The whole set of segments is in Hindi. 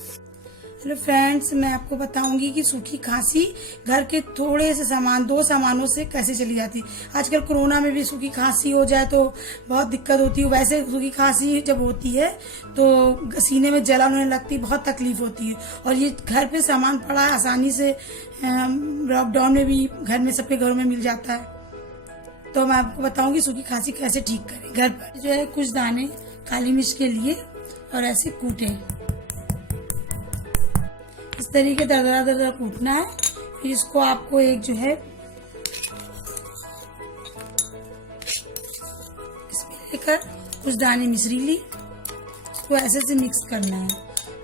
हेलो फ्रेंड्स, मैं आपको बताऊंगी कि सूखी खांसी घर के थोड़े से सामान, 2 सामानों से कैसे चली जाती है। आजकल कोरोना में भी सूखी खांसी हो जाए तो बहुत दिक्कत होती है। वैसे सूखी खांसी जब होती है तो सीने में जलन होने लगती है, बहुत तकलीफ होती है। और ये घर पे सामान पड़ा है, आसानी से लॉकडाउन में भी घर में सबके घरों में मिल जाता है। तो मैं आपको बताऊंगी सूखी खांसी कैसे ठीक करें घर पर। जो है कुछ दाने काली मिर्च के लिए और ऐसे कूटे, इस तरीके दरदरा दरदरा कूटना है। फिर इसको आपको एक जो है इसमें लेकर कुछ दाने मिश्री ली, इसको ऐसे से मिक्स करना है।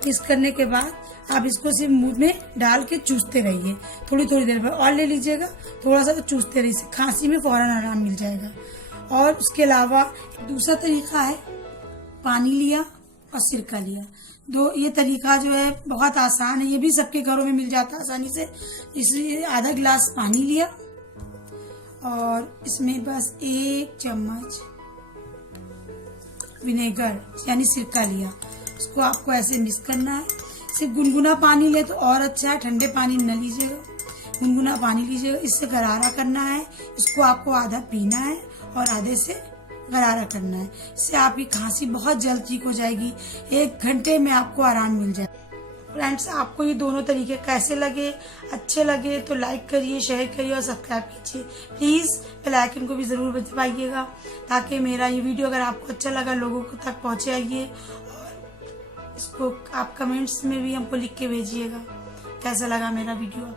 मिक्स करने के बाद आप इसको सिर्फ मुंह में डाल के चूसते रहिए, थोड़ी थोड़ी देर पर और ले लीजिएगा, थोड़ा सा तो चूसते रहिए, खांसी में फौरन आराम मिल जाएगा। और उसके अलावा दूसरा तरीका है, पानी लिया और सिरका लिया। ये तरीका जो है बहुत आसान है, ये भी सबके घरों में मिल जाता है आसानी से। इसलिए आधा गिलास पानी लिया और इसमें बस 1 चम्मच विनेगर यानी सिरका लिया। इसको आपको ऐसे मिक्स करना है। सिर्फ गुनगुना पानी ले तो और अच्छा है, ठंडे पानी न लीजिएगा, गुनगुना पानी लीजिएगा। इससे गरारा करना है। इसको आपको आधा पीना है और आधे से गरारा करना है। इससे आपकी खांसी बहुत जल्द ठीक हो जाएगी, 1 घंटे में आपको आराम मिल जाएगा। फ्रेंड्स, आपको ये दोनों तरीके कैसे लगे, अच्छे लगे तो लाइक करिए, शेयर करिए और सब्सक्राइब कीजिए। प्लीज बेल आइकन को भी जरूर दबाइएगा ताकि मेरा ये वीडियो अगर आपको अच्छा लगा लोगों को तक पहुंचाइए। और इसको आप कमेंट्स में भी हमको लिख के भेजिएगा कैसा लगा मेरा वीडियो।